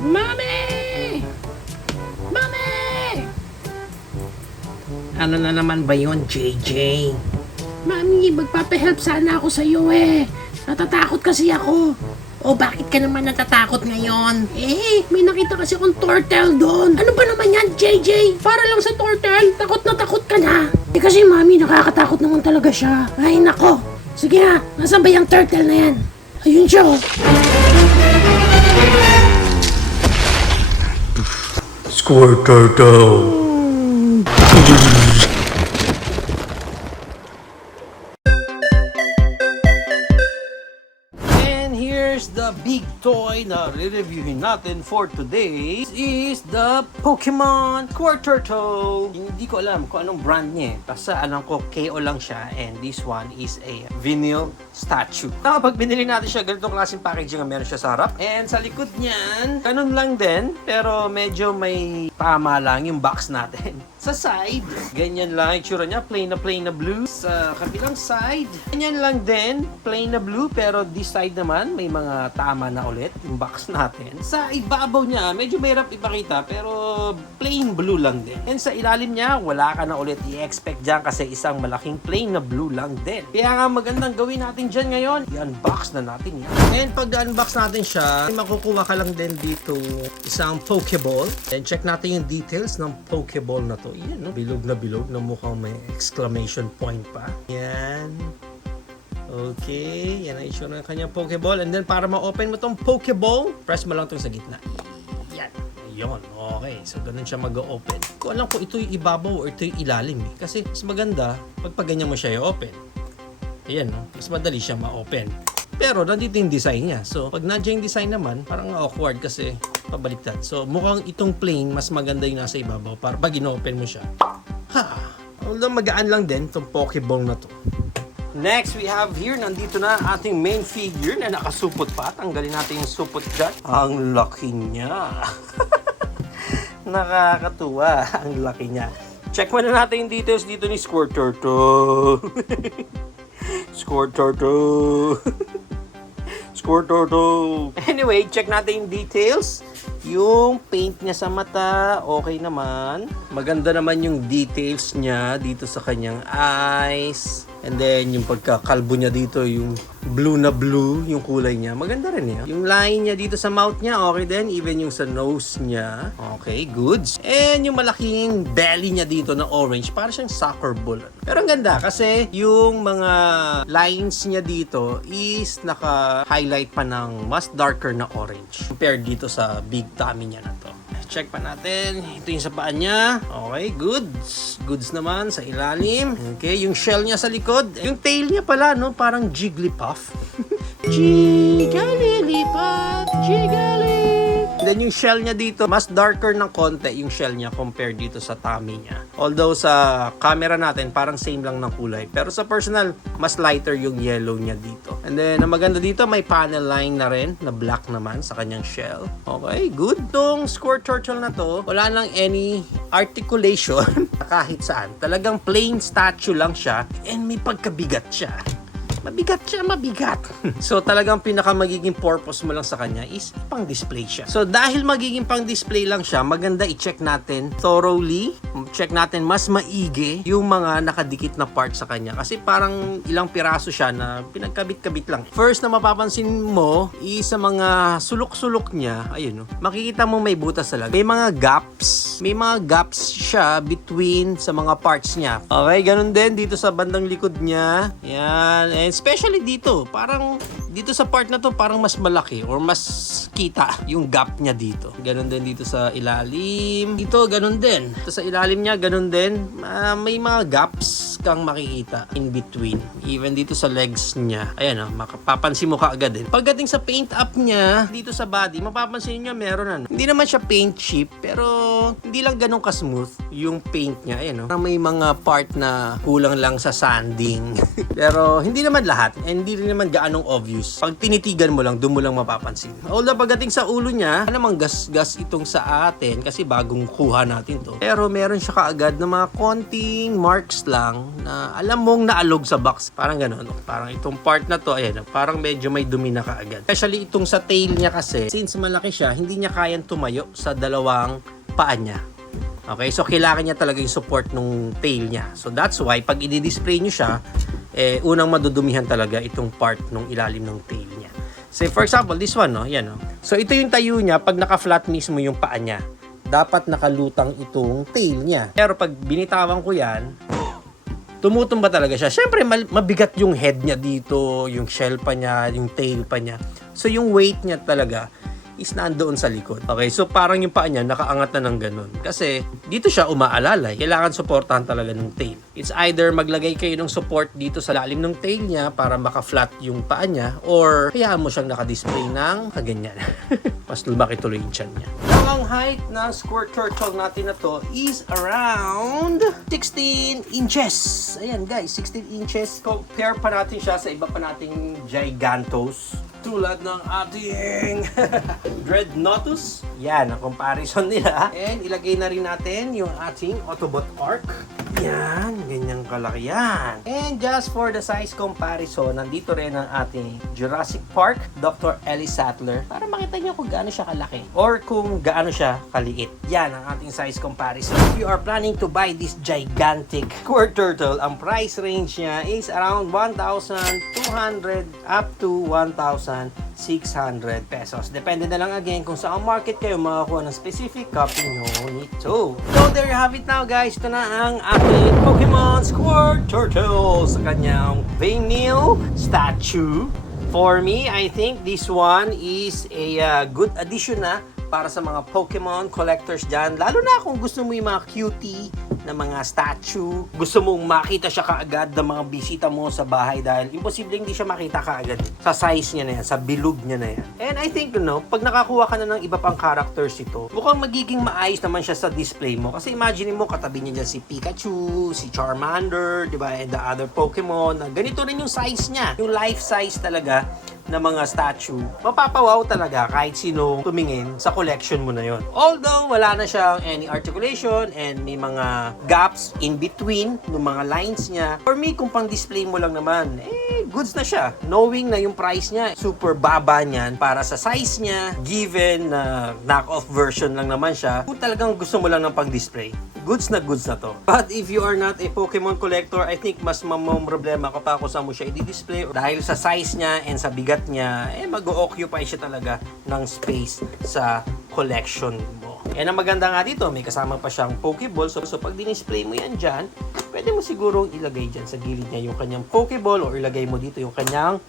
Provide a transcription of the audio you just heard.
Mami! Mami! Ano na naman ba yun, JJ? Mami, magpapahelp sana ako sa iyo eh. Natatakot kasi ako. O bakit ka naman natatakot ngayon? Eh, may nakita kasi akong turtle doon. Ano ba naman yan, JJ? Para lang sa turtle, takot na takot ka na. Eh kasi mami, nakakatakot naman talaga siya. Ay nako. Sige ha, nasaan ba yung turtle na yan? Ayun siya oh. Squirt turtle. And here's the big toy na re-reviewin natin for today. This is the Pokemon Squirtle. Hindi ko alam kung anong brand niya. Basta alam ko KO lang siya and this one is a vinyl statue. Kapag binili natin siya, ganitong klaseng packaging ang meron siya sa harap. And sa likod niyan, ganun lang din. Pero medyo may tama lang yung box natin. Sa side, ganyan lang itsura niya, plain na blue. Sa kabilang side, ganyan lang din, plain na blue, pero this side naman, may mga tama na ulit yung box natin. Sa ibabaw niya, medyo mahirap ipakita, pero plain blue lang din. And sa ilalim niya, wala ka na ulit i-expect dyan kasi isang malaking plain na blue lang din. Kaya nga magandang gawin natin dyan ngayon, i-unbox na natin yan. And pag unbox natin siya, makukuha ka lang din dito isang Pokeball. And check natin yung details ng Pokeball na to. Yan, no? Bilog na mukhang may exclamation point pa. Yan. Okay, yan ang issue ng kanyang Pokeball. And then para ma-open mo tong Pokeball, press mo lang itong sa gitna. Yan. Ayun. Okay, so ganun siya mag-open. Kung alam ko ito yung ibabaw o ito yung ilalim eh. Kasi mas maganda pag ganyan mo siya i-open. Ayan, no? Mas madali siya ma-open. Pero nandito yung design niya. So pag nandiyan yung design naman, parang awkward kasi pabaliktad. So mukhang itong plain, mas maganda yung nasa ibabaw para pag ino-open mo siya. Ha! Although magaan lang din itong Pokeball na to. Next, we have here, nandito na ating main figure na nakasupot pa. Tanggalin natin yung supot dyan. Ang laki niya. Nakakatuwa. Ang laki niya. Check muna natin yung details dito ni Squirtle. Squirtle. Squirtle. Anyway, check natin yung details. Yung paint niya sa mata, okay naman. Maganda naman yung details niya dito sa kanyang eyes. And then, yung pagkakalbo niya dito, yung blue na blue, yung kulay niya. Maganda rin niya. Yung line niya dito sa mouth niya, okay din. Even yung sa nose niya. Okay, goods. And yung malaking belly niya dito na orange, para siyang soccer ball. Pero ang ganda kasi yung mga lines niya dito is naka-highlight pa ng mas darker na orange compared dito sa big tummy niya na to. Check pa natin. Ito yung sa paa niya. Okay, goods. Goods naman sa ilalim. Okay, yung shell niya sa likod. Yung tail niya pala, no? Parang Jigglypuff. Jigglypuff, Jiggly. Then yung shell niya dito, mas darker ng konti yung shell niya compared dito sa tummy niya. Although sa camera natin, parang same lang ng kulay. Pero sa personal, mas lighter yung yellow niya dito. And then, ang maganda dito, may panel line na rin, na black naman sa kanyang shell. Okay, good. Itong Squirtle na to, wala nang any articulation kahit saan. Talagang plain statue lang siya and may pagkabigat siya. Mabigat siya, mabigat. So talagang pinaka magiging purpose mo lang sa kanya is pang display siya. So dahil magiging pang display lang siya, maganda i-check natin thoroughly. Check natin mas maigi yung mga nakadikit na part sa kanya. Kasi parang ilang piraso siya na pinagkabit-kabit lang. First na mapapansin mo is sa mga sulok-sulok niya, ayun no, makikita mo may butas talaga. May mga gaps. May mga gaps siya between sa mga parts niya. Okay, ganun din dito sa bandang likod niya. Yan. And especially dito, parang dito sa part na to parang mas malaki or mas kita yung gap niya dito. Ganun din dito sa ilalim. Dito ganun din. Dito sa ilalim niya ganun din. May mga gaps kang makikita in between. Even dito sa legs niya. Ayan o, mapapansin mo kaagad din. Pagdating sa paint up niya, dito sa body, mapapansin niyo meron ano. Hindi naman siya paint chip, pero hindi lang ganun ka-smooth. yung paint niya. Ayan, no? May mga part na kulang lang sa sanding. Pero hindi naman lahat. And hindi rin naman gaanong obvious. Pag tinitigan mo lang, doon mo lang mapapansin. Although pagdating sa ulo niya, namang gas-gas itong sa atin kasi bagong kuha natin to. Pero meron siya kaagad na mga konting marks lang na alam mong naalog sa box. Parang gano'n. Parang itong part na to, ayan, parang medyo may dumi na kaagad. Especially itong sa tail niya kasi, since malaki siya, hindi niya kayang tumayo sa dalawang paa niya. Okay, so kailangan niya talaga yung support nung tail niya. So that's why pag i-display niyo siya, unang madudumihan talaga itong part nung ilalim ng tail niya. Say for example, this one, no? Yan, no? So ito yung tayo niya pag naka-flat mismo yung paa niya. Dapat nakalutang itong tail niya. Pero pag binitawan ko yan, tumutumba talaga siya. Siyempre, mabigat yung head niya dito, yung shell pa niya, yung tail pa niya. So yung weight niya talaga is nandoon sa likod. Okay, so parang yung paa niya nakaangat na ng ganun. Kasi dito siya umaalalay. Kailangan suportahan talaga ng tail. It's either maglagay kayo ng support dito sa lalim ng tail niya para maka-flat yung paa niya, or hayaan mo siyang naka-display ng kaganyan. Mas lumaki tuloy yung tiyan niya. Ang height ng squirt turtle natin na to is around 16 inches. Ayan guys, 16 inches. Compare pa natin siya sa iba pa nating gigantos. Tulad ng ating Dreadnoughtus. Yan, ang comparison nila. And ilagay na rin natin yung ating Autobot Arc. Yan, ganyang kalaki yan. And just for the size comparison, nandito rin ang ating Jurassic Park, Dr. Ellie Sattler, para makita nyo kung gaano siya kalaki or kung gaano siya kaliit. Yan ang ating size comparison. If you are planning to buy this gigantic squirt turtle, ang price range niya is around 1,200 up to 1,600 pesos. Depende na lang again kung saan market kayo makakuha ng specific copy nyo nito. So there you have it now guys. Ito na ang ating Pokemon Squirt Turtle sa kanyang vinyl statue. For me, I think this one is a good addition na para sa mga Pokemon collectors dyan. Lalo na kung gusto mo yung mga cutie na mga statue. Gusto mong makita siya kaagad ng mga bisita mo sa bahay dahil imposible hindi siya makita kaagad sa size niya na yan, sa bilog niya na yan. And I think, pag nakakuha ka na ng iba pang characters ito, mukhang magiging maayos naman siya sa display mo. Kasi imagine mo, katabi niya dyan si Pikachu, si Charmander, di ba, and the other Pokemon. Na ganito rin yung size niya. Yung life size talaga na mga statue, mapapawaw talaga kahit sino tumingin sa collection mo na yon. Although wala na siyang any articulation and may mga gaps in between ng mga lines niya, for me kung pang display mo lang naman, goods na siya. Knowing na yung price niya super baba niyan para sa size niya, given na knock-off version lang naman siya, kung talagang gusto mo lang ng pang display, goods na to. But if you are not a Pokemon collector, I think mas problema kapag kung saan mo siya i-display dahil sa size niya and sa bigat niya, mag-occupy siya talaga ng space sa collection mo. Yan ang maganda nga dito, may kasama pa siyang Pokeball. So pag dinisplay mo yan dyan, pwede mo siguro ilagay dyan sa gilid niya yung kanyang Pokeball or ilagay mo dito yung kanyang